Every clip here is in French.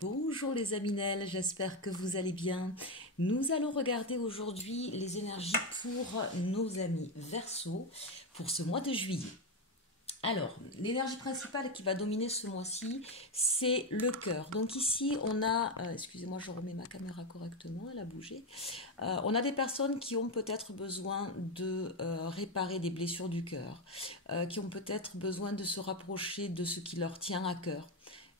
Bonjour les Aminelles, j'espère que vous allez bien. Nous allons regarder aujourd'hui les énergies pour nos amis Verseau pour ce mois de juillet. Alors, l'énergie principale qui va dominer ce mois-ci, c'est le cœur. Donc ici, on a, excusez-moi, je remets ma caméra correctement, elle a bougé. On a des personnes qui ont peut-être besoin de réparer des blessures du cœur, qui ont peut-être besoin de se rapprocher de ce qui leur tient à cœur.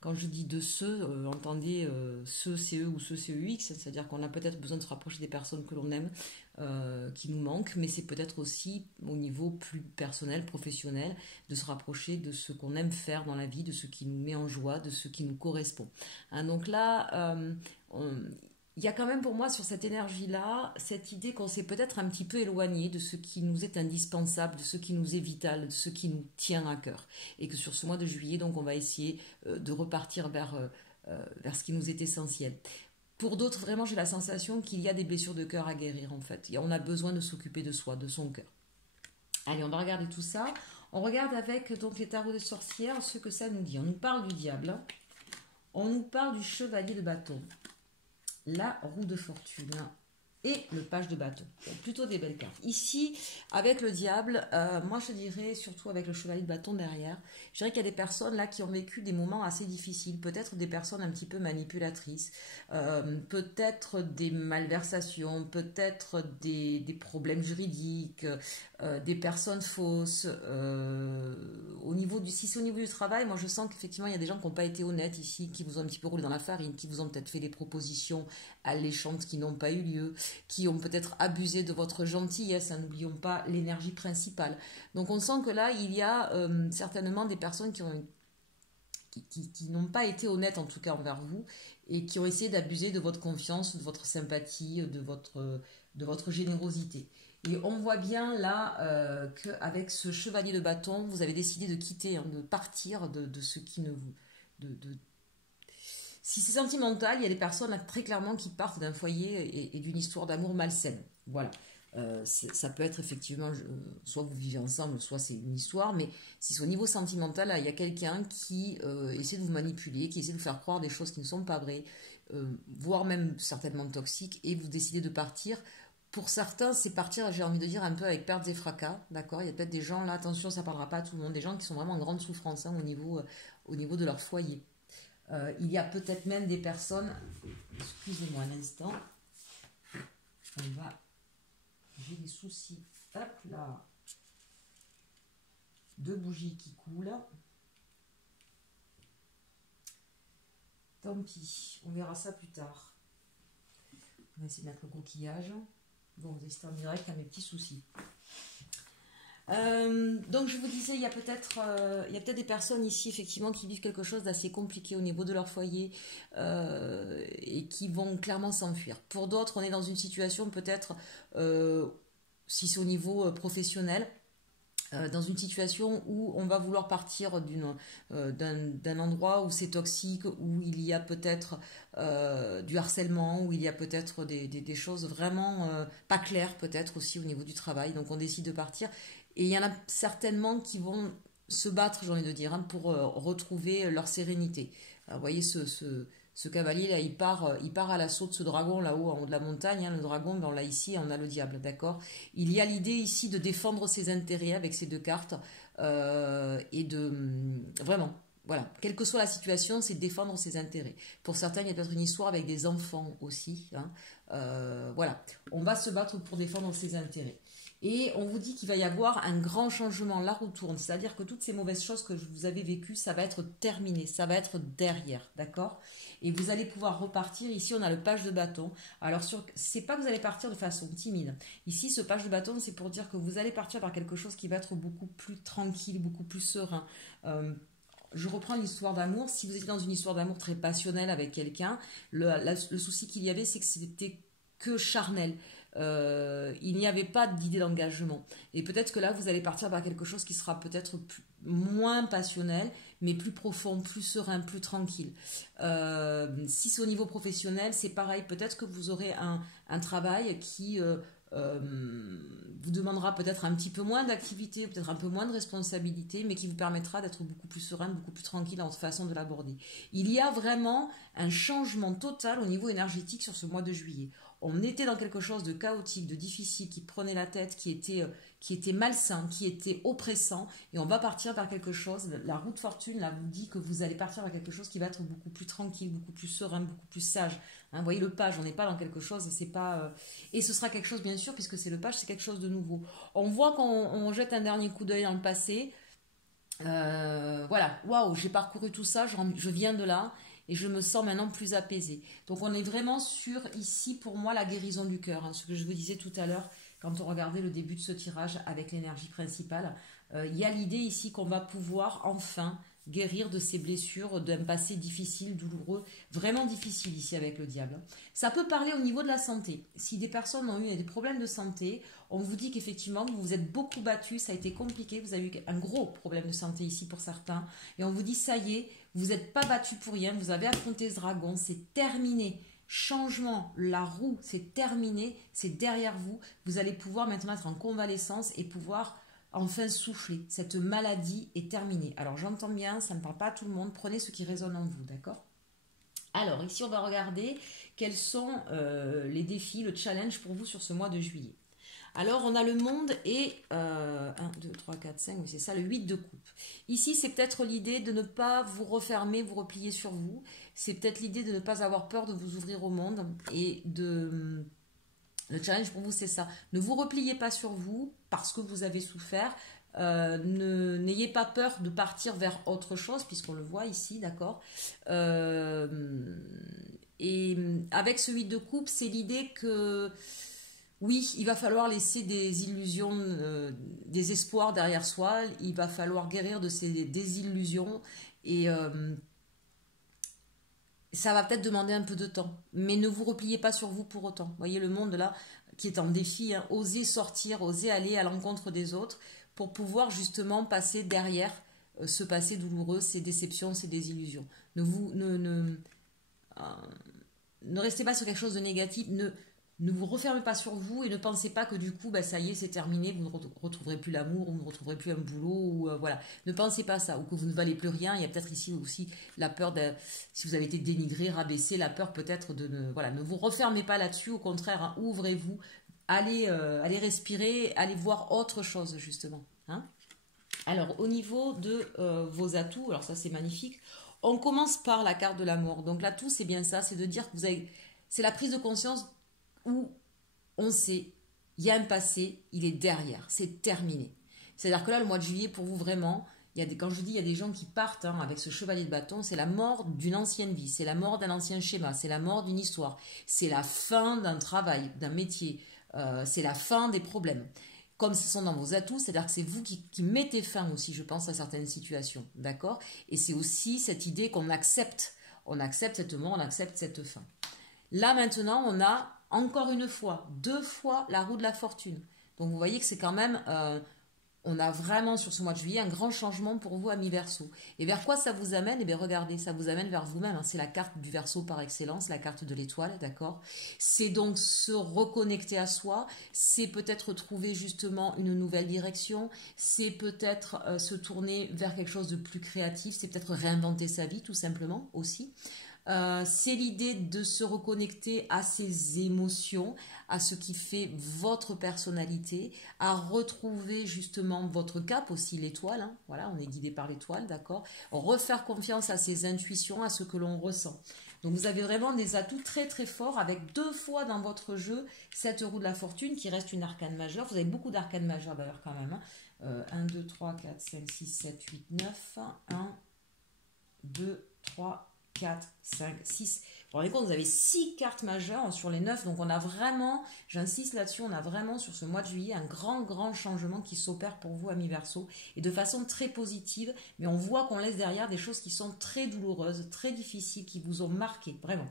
Quand je dis de ceux, entendez ceux CE ou ceux CEX, c'est-à-dire qu'on a peut-être besoin de se rapprocher des personnes que l'on aime, qui nous manquent, mais c'est peut-être aussi au niveau plus personnel, professionnel, de se rapprocher de ce qu'on aime faire dans la vie, de ce qui nous met en joie, de ce qui nous correspond. Hein, donc là, il y a quand même pour moi sur cette énergie-là, cette idée qu'on s'est peut-être un petit peu éloigné de ce qui nous est indispensable, de ce qui nous est vital, de ce qui nous tient à cœur. Et que sur ce mois de juillet, donc, on va essayer de repartir vers ce qui nous est essentiel. Pour d'autres, vraiment, j'ai la sensation qu'il y a des blessures de cœur à guérir, en fait. Et on a besoin de s'occuper de soi, de son cœur. Allez, on va regarder tout ça. On regarde avec donc les tarots de sorcières ce que ça nous dit. On nous parle du diable. On nous parle du chevalier de bâton. La roue de fortune et le page de bâton. Donc plutôt des belles cartes. Ici, avec le diable, moi je dirais, surtout avec le chevalier de bâton derrière, je dirais qu'il y a des personnes là qui ont vécu des moments assez difficiles, peut-être des personnes un petit peu manipulatrices, peut-être des malversations, peut-être des problèmes juridiques, des personnes fausses. Si c'est au niveau du travail, moi je sens qu'effectivement il y a des gens qui n'ont pas été honnêtes ici, qui vous ont un petit peu roulé dans la farine, qui vous ont peut-être fait des propositions alléchantes qui n'ont pas eu lieu, qui ont peut-être abusé de votre gentillesse, hein, n'oublions pas l'énergie principale. Donc on sent que là, il y a certainement des personnes qui n'ont pas été honnêtes en tout cas envers vous et qui ont essayé d'abuser de votre confiance, de votre sympathie, de votre générosité. Et on voit bien là qu'avec ce chevalier de bâton, vous avez décidé de quitter, hein, de partir de ce qui ne vous... Si c'est sentimental, il y a des personnes là, très clairement qui partent d'un foyer et d'une histoire d'amour malsaine. Voilà. Ça peut être effectivement, soit vous vivez ensemble, soit c'est une histoire, mais si c'est au niveau sentimental, là, il y a quelqu'un qui essaie de vous manipuler, qui essaie de vous faire croire des choses qui ne sont pas vraies, voire même certainement toxiques, et vous décidez de partir. Pour certains, c'est partir, j'ai envie de dire, un peu avec pertes et fracas, d'accord. Il y a peut-être des gens, là, attention, ça ne parlera pas à tout le monde, des gens qui sont vraiment en grande souffrance hein, au niveau de leur foyer. Il y a peut-être même des personnes, excusez-moi un instant, j'ai des soucis, hop là, deux bougies qui coulent, tant pis, on verra ça plus tard. On va essayer de mettre le coquillage, bon vous êtes en direct à mes petits soucis. Donc je vous disais, il y a peut-être des personnes ici effectivement qui vivent quelque chose d'assez compliqué au niveau de leur foyer et qui vont clairement s'enfuir. Pour d'autres, on est dans une situation peut-être, si c'est au niveau professionnel, dans une situation où on va vouloir partir d'un endroit où c'est toxique, où il y a peut-être du harcèlement, où il y a peut-être des choses vraiment pas claires peut-être aussi au niveau du travail. Donc on décide de partir. Et il y en a certainement qui vont se battre, j'ai envie de dire, hein, pour retrouver leur sérénité. Alors, vous voyez, ce cavalier là, il part à l'assaut de ce dragon là-haut, en haut de la montagne. Hein, le dragon, ben, on l'a ici, on a le diable, d'accord. Il y a l'idée ici de défendre ses intérêts avec ces deux cartes et de vraiment. Voilà, quelle que soit la situation, c'est défendre ses intérêts. Pour certains, il y a peut-être une histoire avec des enfants aussi. Hein. Voilà, on va se battre pour défendre ses intérêts. Et on vous dit qu'il va y avoir un grand changement, la roue tourne, c'est-à-dire que toutes ces mauvaises choses que vous avez vécues, ça va être terminé, ça va être derrière, d'accord? Et vous allez pouvoir repartir. Ici, on a le page de bâton. Alors, c'est pas que vous allez partir de façon timide. Ici, ce page de bâton, c'est pour dire que vous allez partir vers quelque chose qui va être beaucoup plus tranquille, beaucoup plus serein. Je reprends l'histoire d'amour. Si vous étiez dans une histoire d'amour très passionnelle avec quelqu'un, le souci qu'il y avait, c'est que c'était que charnel. Il n'y avait pas d'idée d'engagement. Et peut-être que là, vous allez partir vers quelque chose qui sera peut-être moins passionnel, mais plus profond, plus serein, plus tranquille. Si c'est au niveau professionnel, c'est pareil. Peut-être que vous aurez un travail qui vous demandera peut-être un petit peu moins d'activité, peut-être un peu moins de responsabilité, mais qui vous permettra d'être beaucoup plus serein, beaucoup plus tranquille dans votre façon de l'aborder. Il y a vraiment un changement total au niveau énergétique sur ce mois de juillet. On était dans quelque chose de chaotique, de difficile, qui prenait la tête, qui était malsain, qui était oppressant, et on va partir vers quelque chose. La roue de fortune là vous dit que vous allez partir vers quelque chose qui va être beaucoup plus tranquille, beaucoup plus serein, beaucoup plus sage. Hein, vous voyez le page, on n'est pas dans quelque chose, c'est pas et ce sera quelque chose bien sûr puisque c'est le page, c'est quelque chose de nouveau. On voit qu'on jette un dernier coup d'œil dans le passé. Voilà, waouh, j'ai parcouru tout ça, je viens de là et je me sens maintenant plus apaisée. Donc on est vraiment sur ici pour moi la guérison du cœur, hein, ce que je vous disais tout à l'heure quand on regardait le début de ce tirage avec l'énergie principale. Il y a l'idée ici qu'on va pouvoir enfin guérir de ces blessures, d'un passé difficile, douloureux, vraiment difficile ici avec le diable. Ça peut parler au niveau de la santé. Si des personnes ont eu des problèmes de santé, on vous dit qu'effectivement vous vous êtes beaucoup battu, ça a été compliqué, vous avez eu un gros problème de santé ici pour certains, et on vous dit ça y est, vous n'êtes pas battu pour rien, vous avez affronté ce dragon, c'est terminé. Changement, la roue, c'est terminé, c'est derrière vous. Vous allez pouvoir maintenant être en convalescence et pouvoir enfin souffler. Cette maladie est terminée. Alors j'entends bien, ça ne parle pas à tout le monde. Prenez ce qui résonne en vous, d'accord? Alors ici, on va regarder quels sont les défis, le challenge pour vous sur ce mois de juillet. Alors, on a le monde et 1, 2, 3, 4, 5, oui, c'est ça, le 8 de coupe. Ici, c'est peut-être l'idée de ne pas vous refermer, vous replier sur vous. C'est peut-être l'idée de ne pas avoir peur de vous ouvrir au monde. Et de... Le challenge pour vous, c'est ça. Ne vous repliez pas sur vous parce que vous avez souffert. N'ayez pas peur de partir vers autre chose, puisqu'on le voit ici, d'accord. Et avec ce 8 de coupe, c'est l'idée que... Oui, il va falloir laisser des illusions, des espoirs derrière soi. Il va falloir guérir de ces désillusions. Et ça va peut-être demander un peu de temps. Mais ne vous repliez pas sur vous pour autant. Vous voyez le monde là qui est en défi. Hein. Osez sortir, osez aller à l'encontre des autres pour pouvoir justement passer derrière ce passé douloureux, ces déceptions, ces désillusions. Euh, ne restez pas sur quelque chose de négatif. Ne vous refermez pas sur vous et ne pensez pas que du coup, bah, ça y est, c'est terminé, vous ne retrouverez plus l'amour, ou vous ne retrouverez plus un boulot, ou voilà. Ne pensez pas ça, ou que vous ne valez plus rien. Il y a peut-être ici aussi la peur de, si vous avez été dénigré, rabaissé, la peur peut-être de voilà, ne vous refermez pas là-dessus, au contraire, hein, ouvrez-vous, allez respirer, allez voir autre chose justement. Hein. Alors, au niveau de vos atouts, alors ça c'est magnifique, on commence par la carte de la mort. Donc l'atout, c'est bien ça, c'est de dire que c'est la prise de conscience où on sait, il y a un passé, il est derrière, c'est terminé. C'est-à-dire que là, le mois de juillet, pour vous, vraiment, quand je dis il y a des gens qui partent hein, avec ce chevalier de bâton, c'est la mort d'une ancienne vie, c'est la mort d'un ancien schéma, c'est la mort d'une histoire, c'est la fin d'un travail, d'un métier, c'est la fin des problèmes. Comme ce sont dans vos atouts, c'est-à-dire que c'est vous qui mettez fin aussi, je pense, à certaines situations, d'accord? Et c'est aussi cette idée qu'on accepte. On accepte cette mort, on accepte cette fin. Là, maintenant, on a encore une fois, 2 fois la roue de la fortune. Donc, vous voyez que c'est quand même, on a vraiment sur ce mois de juillet un grand changement pour vous, amis Verseau. Et vers quoi ça vous amène? Eh bien, regardez, ça vous amène vers vous-même. Hein. C'est la carte du Verseau par excellence, la carte de l'étoile, d'accord? C'est donc se reconnecter à soi, c'est peut-être trouver justement une nouvelle direction, c'est peut-être se tourner vers quelque chose de plus créatif, c'est peut-être réinventer sa vie, tout simplement, aussi. C'est l'idée de se reconnecter à ses émotions, à ce qui fait votre personnalité, à retrouver justement votre cap aussi, l'étoile. Hein. Voilà, on est guidé par l'étoile, d'accord. Refaire confiance à ses intuitions, à ce que l'on ressent. Donc vous avez vraiment des atouts très très forts avec 2 fois dans votre jeu cette roue de la fortune qui reste une arcane majeure. Vous avez beaucoup d'arcanes majeures d'ailleurs quand même. Hein. 1, 2, 3, 4, 5, 6, 7, 8, 9. 1, 2, 3, 4, 5, 6. Vous vous rendez compte, vous avez 6 cartes majeures sur les 9. Donc on a vraiment, j'insiste là-dessus, on a vraiment sur ce mois de juillet un grand changement qui s'opère pour vous, amis Verseau. Et de façon très positive. Mais on voit qu'on laisse derrière des choses qui sont très douloureuses, très difficiles, qui vous ont marqué, vraiment.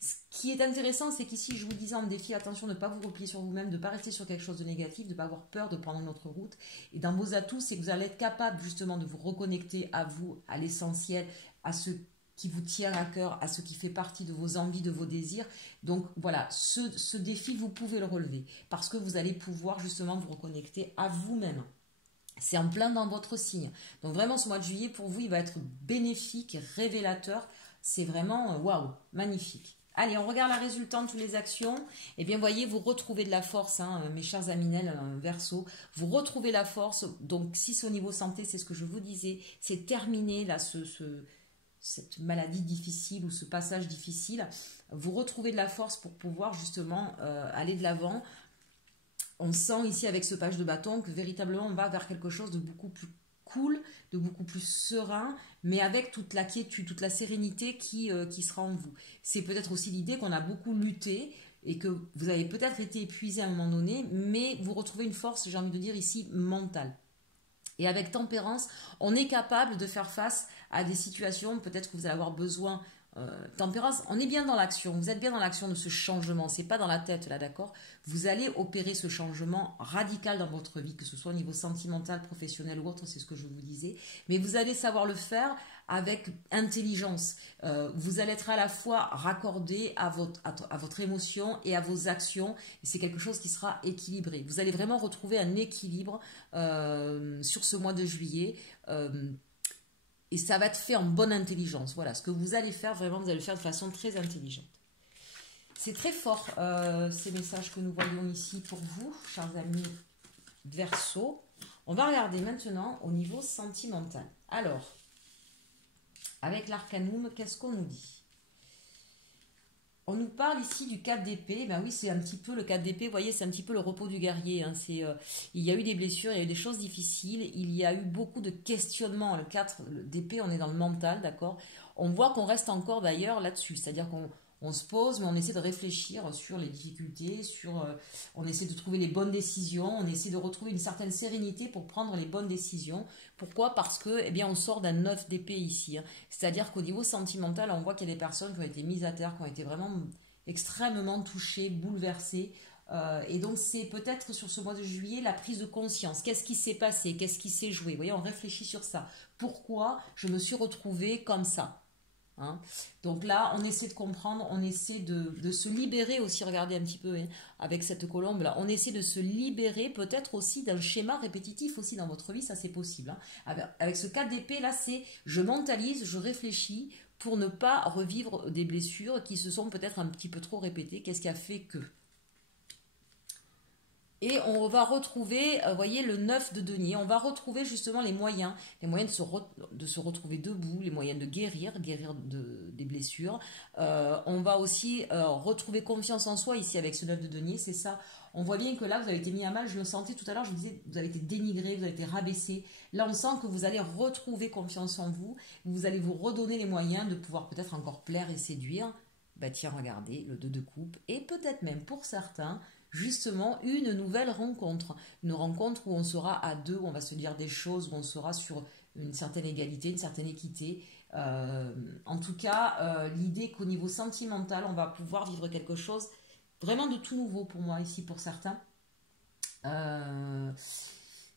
Ce qui est intéressant, c'est qu'ici, je vous disais en défi, attention, de ne pas vous replier sur vous-même, de ne pas rester sur quelque chose de négatif, de ne pas avoir peur de prendre une autre route. Et dans vos atouts, c'est que vous allez être capable justement de vous reconnecter à vous, à l'essentiel, à ce qui vous tient à cœur, à ce qui fait partie de vos envies, de vos désirs. Donc voilà, ce défi, vous pouvez le relever parce que vous allez pouvoir justement vous reconnecter à vous-même. C'est en plein dans votre signe. Donc vraiment, ce mois de juillet, pour vous, il va être bénéfique, révélateur. C'est vraiment, waouh, magnifique. Allez, on regarde la résultante, toutes les actions. Eh bien, voyez, vous retrouvez de la force, hein, mes chers Aminel, Verseau. Vous retrouvez la force. Donc, si c'est au niveau santé, c'est ce que je vous disais, c'est terminé, là, cette maladie difficile ou ce passage difficile. Vous retrouvez de la force pour pouvoir justement aller de l'avant. On sent ici avec ce page de bâton que véritablement on va vers quelque chose de beaucoup plus cool, de beaucoup plus serein, mais avec toute la quiétude, toute la sérénité qui sera en vous. C'est peut-être aussi l'idée qu'on a beaucoup lutté et que vous avez peut-être été épuisé à un moment donné, mais vous retrouvez une force, j'ai envie de dire ici, mentale. Et avec tempérance, on est capable de faire face à des situations, peut-être que vous allez avoir besoin. Tempérance, on est bien dans l'action, vous êtes bien dans l'action de ce changement, c'est pas dans la tête là, d'accord? Vous allez opérer ce changement radical dans votre vie, que ce soit au niveau sentimental, professionnel ou autre, c'est ce que je vous disais, mais vous allez savoir le faire avec intelligence. Vous allez être à la fois raccordé à votre émotion et à vos actions, et c'est quelque chose qui sera équilibré. Vous allez vraiment retrouver un équilibre sur ce mois de juillet. Et ça va être fait en bonne intelligence. Voilà, ce que vous allez faire, vraiment, vous allez le faire de façon très intelligente. C'est très fort, ces messages que nous voyons ici pour vous, chers amis Verseau. On va regarder maintenant au niveau sentimental. Alors, avec l'arcanum, qu'est-ce qu'on nous dit? On nous parle ici du 4 d'épée. Ben oui, c'est un petit peu le 4 d'épée. Vous voyez, c'est un petit peu le repos du guerrier. Hein. Il y a eu des blessures, il y a eu des choses difficiles. Il y a eu beaucoup de questionnements. Le 4 d'épée, on est dans le mental, d'accord? On voit qu'on reste encore d'ailleurs là-dessus. C'est-à-dire qu'on se pose, mais on essaie de réfléchir sur les difficultés, on essaie de trouver les bonnes décisions, on essaie de retrouver une certaine sérénité pour prendre les bonnes décisions. Pourquoi? Parce que, eh bien, on sort d'un 9 d'épée ici. Hein. C'est-à-dire qu'au niveau sentimental, on voit qu'il y a des personnes qui ont été mises à terre, qui ont été vraiment extrêmement touchées, bouleversées. Et donc, c'est peut-être sur ce mois de juillet la prise de conscience. Qu'est-ce qui s'est passé? Qu'est-ce qui s'est joué? Vous voyez, on réfléchit sur ça. Pourquoi je me suis retrouvée comme ça? Hein. Donc là, on essaie de comprendre, on essaie de se libérer aussi, regardez un petit peu hein, avec cette colombe là, on essaie de se libérer peut-être aussi d'un schéma répétitif aussi dans votre vie, ça c'est possible. Hein. Avec ce 4 d'épée là, c'est je mentalise, je réfléchis pour ne pas revivre des blessures qui se sont peut-être un petit peu trop répétées. Qu'est-ce qui a fait que? Et on va retrouver, vous voyez, le 9 de denier. On va retrouver justement les moyens de se retrouver debout, les moyens de guérir des blessures. On va aussi retrouver confiance en soi ici avec ce 9 de denier, c'est ça. On voit bien que là, vous avez été mis à mal, je le sentais tout à l'heure, je vous disais, vous avez été dénigré, vous avez été rabaissé. Là, on sent que vous allez retrouver confiance en vous, vous allez vous redonner les moyens de pouvoir peut-être encore plaire et séduire. Bah tiens, regardez, le 2 de coupe, et peut-être même pour certains, justement une nouvelle rencontre. Une rencontre où on sera à deux, où on va se dire des choses, où on sera sur une certaine égalité, une certaine équité. En tout cas, l'idée qu'au niveau sentimental, on va pouvoir vivre quelque chose vraiment de tout nouveau pour moi ici, pour certains.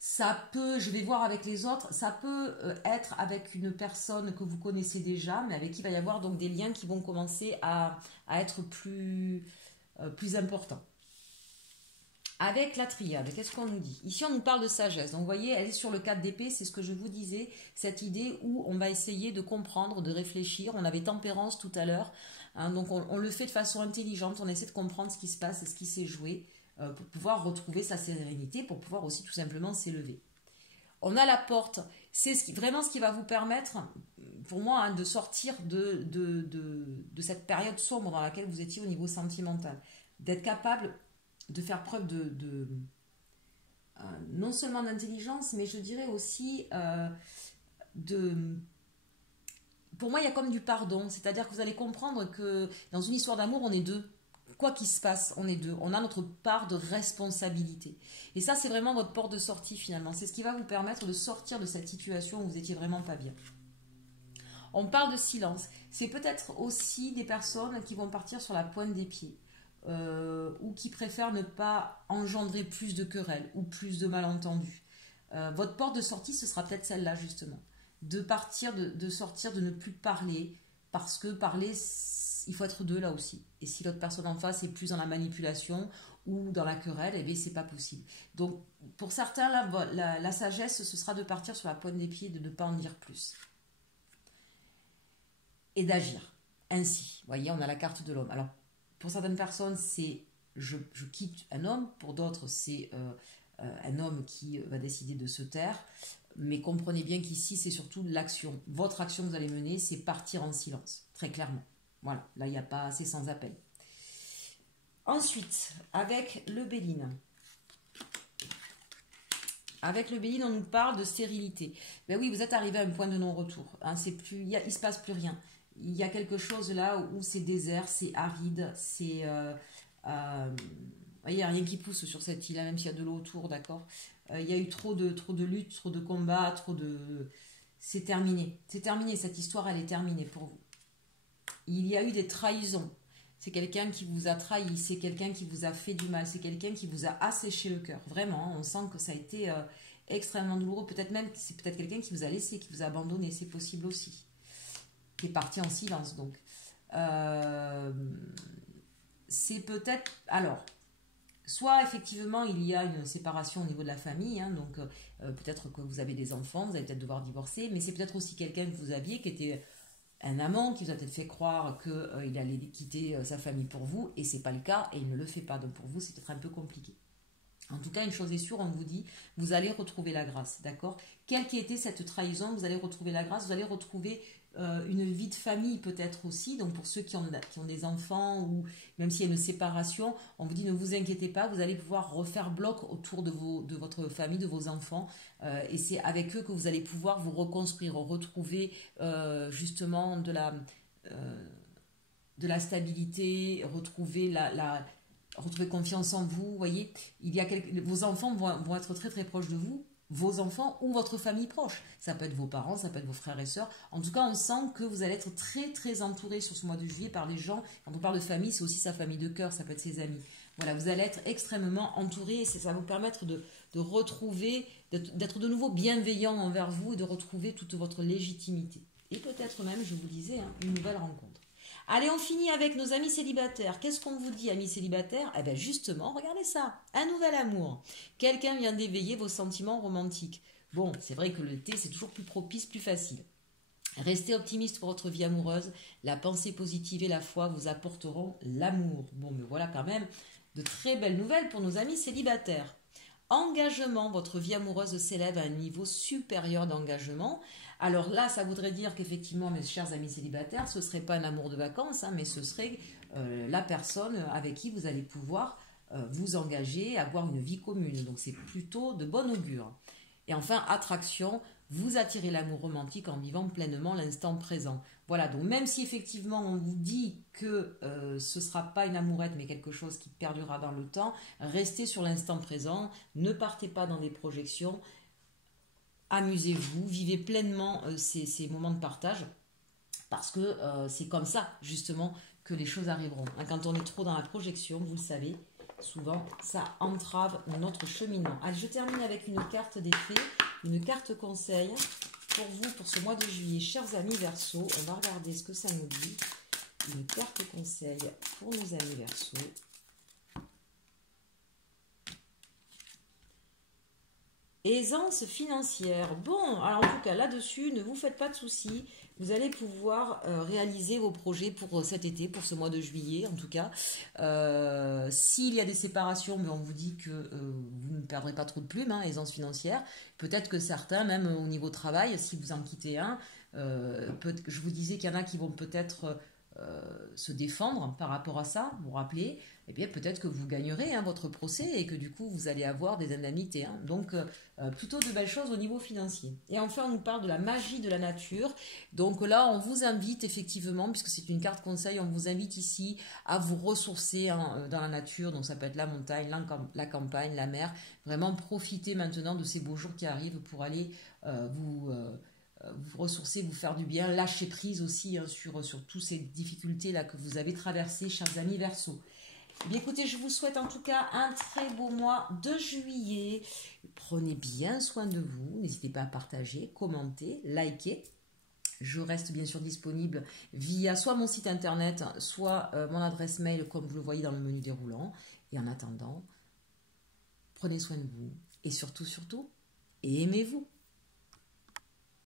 Ça peut, je vais voir avec les autres, ça peut être avec une personne que vous connaissez déjà, mais avec qui il va y avoir donc des liens qui vont commencer à être plus importants. Avec la triade, qu'est-ce qu'on nous dit? Ici, on nous parle de sagesse. Donc, vous voyez, elle est sur le 4 d'épée. C'est ce que je vous disais. Cette idée où on va essayer de comprendre, de réfléchir. On avait tempérance tout à l'heure. Hein, donc, on le fait de façon intelligente. On essaie de comprendre ce qui se passe et ce qui s'est joué pour pouvoir retrouver sa sérénité, pour pouvoir aussi tout simplement s'élever. On a la porte. C'est vraiment ce qui va vous permettre, pour moi, hein, de sortir de cette période sombre dans laquelle vous étiez au niveau sentimental. D'être capable de faire preuve non seulement d'intelligence, mais je dirais aussi pour moi, il y a comme du pardon, c'est-à-dire que vous allez comprendre que dans une histoire d'amour, on est deux. Quoi qu'il se passe, on est deux. On a notre part de responsabilité. Et ça, c'est vraiment votre porte de sortie finalement. C'est ce qui va vous permettre de sortir de cette situation où vous étiez vraiment pas bien. On parle de silence. C'est peut-être aussi des personnes qui vont partir sur la pointe des pieds. Ou qui préfèrent ne pas engendrer plus de querelles ou plus de malentendus. Votre porte de sortie, ce sera peut-être celle-là justement. De partir, de sortir, de ne plus parler, parce que parler, il faut être deux là aussi. Et si l'autre personne en face est plus dans la manipulation ou dans la querelle, eh bien, c'est pas possible. Donc, pour certains, la sagesse, ce sera de partir sur la pointe des pieds, de ne pas en dire plus. Et d'agir ainsi. Vous voyez, on a la carte de l'homme. Alors, pour certaines personnes, c'est je quitte un homme. Pour d'autres, c'est un homme qui va décider de se taire. Mais comprenez bien qu'ici, c'est surtout l'action. Votre action que vous allez mener, c'est partir en silence, très clairement. Voilà, là, il n'y a pas assez sans appel. Ensuite, avec le Béline. Avec le Béline, on nous parle de stérilité. Ben oui, vous êtes arrivé à un point de non-retour. Hein, il ne se passe plus rien. Il y a quelque chose là où c'est désert, c'est aride, c'est... il n'y a rien qui pousse sur cette île, même s'il y a de l'eau autour, d'accord. Il y a eu trop de luttes, trop de combats, c'est terminé. C'est terminé, cette histoire, elle est terminée pour vous. Il y a eu des trahisons. C'est quelqu'un qui vous a trahi, c'est quelqu'un qui vous a fait du mal, c'est quelqu'un qui vous a asséché le cœur. Vraiment, on sent que ça a été extrêmement douloureux. Peut-être même que c'est peut-être quelqu'un qui vous a laissé, qui vous a abandonné, c'est possible aussi. Qui est parti en silence, donc. C'est peut-être... Alors, soit effectivement, il y a une séparation au niveau de la famille, hein, donc peut-être que vous avez des enfants, vous allez peut-être devoir divorcer, mais c'est peut-être aussi quelqu'un que vous aviez qui était... un amant qui vous a peut-être fait croire qu'il allait quitter sa famille pour vous, et c'est pas le cas, et il ne le fait pas. Donc pour vous, c'est peut-être un peu compliqué. En tout cas, une chose est sûre, on vous dit, vous allez retrouver la grâce, d'accord? Quelle qui était cette trahison, vous allez retrouver la grâce, vous allez retrouver une vie de famille peut-être aussi. Donc pour ceux qui ont des enfants, ou même s'il y a une séparation, on vous dit ne vous inquiétez pas, vous allez pouvoir refaire bloc autour de votre famille, de vos enfants, et c'est avec eux que vous allez pouvoir vous reconstruire, retrouver justement de la stabilité, retrouver retrouver confiance en vous. Vous voyez, vos enfants vont être très très proches de vous, vos enfants ou votre famille proche. Ça peut être vos parents, ça peut être vos frères et sœurs. En tout cas, on sent que vous allez être très très entouré sur ce mois de juillet par les gens. Quand on parle de famille, c'est aussi sa famille de cœur, ça peut être ses amis. Voilà, vous allez être extrêmement entouré, et ça va vous permettre de retrouver, d'être de nouveau bienveillant envers vous et de retrouver toute votre légitimité. Et peut-être même, je vous disais, hein, une nouvelle rencontre. Allez, on finit avec nos amis célibataires. Qu'est-ce qu'on vous dit, amis célibataires? Eh bien, justement, regardez ça. Un nouvel amour. Quelqu'un vient d'éveiller vos sentiments romantiques. Bon, c'est vrai que le thé, c'est toujours plus propice, plus facile. Restez optimiste pour votre vie amoureuse. La pensée positive et la foi vous apporteront l'amour. Bon, mais voilà quand même de très belles nouvelles pour nos amis célibataires. Engagement, votre vie amoureuse s'élève à un niveau supérieur d'engagement. Alors là, ça voudrait dire qu'effectivement, mes chers amis célibataires, ce ne serait pas un amour de vacances, hein, mais ce serait la personne avec qui vous allez pouvoir vous engager, avoir une vie commune. Donc c'est plutôt de bon augure. Et enfin, attraction, vous attirez l'amour romantique en vivant pleinement l'instant présent. Voilà, donc même si effectivement on vous dit que ce ne sera pas une amourette, mais quelque chose qui perdurera dans le temps, restez sur l'instant présent, ne partez pas dans des projections. Amusez-vous, vivez pleinement ces moments de partage, parce que c'est comme ça, justement, que les choses arriveront. Quand on est trop dans la projection, vous le savez, souvent, ça entrave notre cheminement. Allez, je termine avec une carte des fées, une carte conseil pour vous, pour ce mois de juillet. Chers amis Verseau, on va regarder ce que ça nous dit. Une carte conseil pour nos amis Verseau. Aisance financière. Bon, alors en tout cas, là-dessus, ne vous faites pas de soucis. Vous allez pouvoir réaliser vos projets pour cet été, pour ce mois de juillet, en tout cas. S'il y a des séparations, mais on vous dit que vous ne perdrez pas trop de plumes, hein, aisance financière. Peut-être que certains, même au niveau travail, si vous en quittez un, je vous disais qu'il y en a qui vont peut-être se défendre par rapport à ça, vous vous rappelez, eh bien peut-être que vous gagnerez votre procès et que du coup vous allez avoir des indemnités. Donc plutôt de belles choses au niveau financier. Et enfin on nous parle de la magie de la nature. Donc là on vous invite effectivement, puisque c'est une carte conseil, on vous invite ici à vous ressourcer dans la nature. Donc ça peut être la montagne, la campagne, la mer. Vraiment profitez maintenant de ces beaux jours qui arrivent pour aller vous ressourcer, vous faire du bien, lâcher prise aussi sur toutes ces difficultés-là que vous avez traversées, chers amis Verseau. Bien écoutez, je vous souhaite en tout cas un très beau mois de juillet. Prenez bien soin de vous, n'hésitez pas à partager, commenter, liker. Je reste bien sûr disponible via soit mon site internet, soit mon adresse mail, comme vous le voyez dans le menu déroulant. Et en attendant, prenez soin de vous et surtout, surtout, aimez-vous.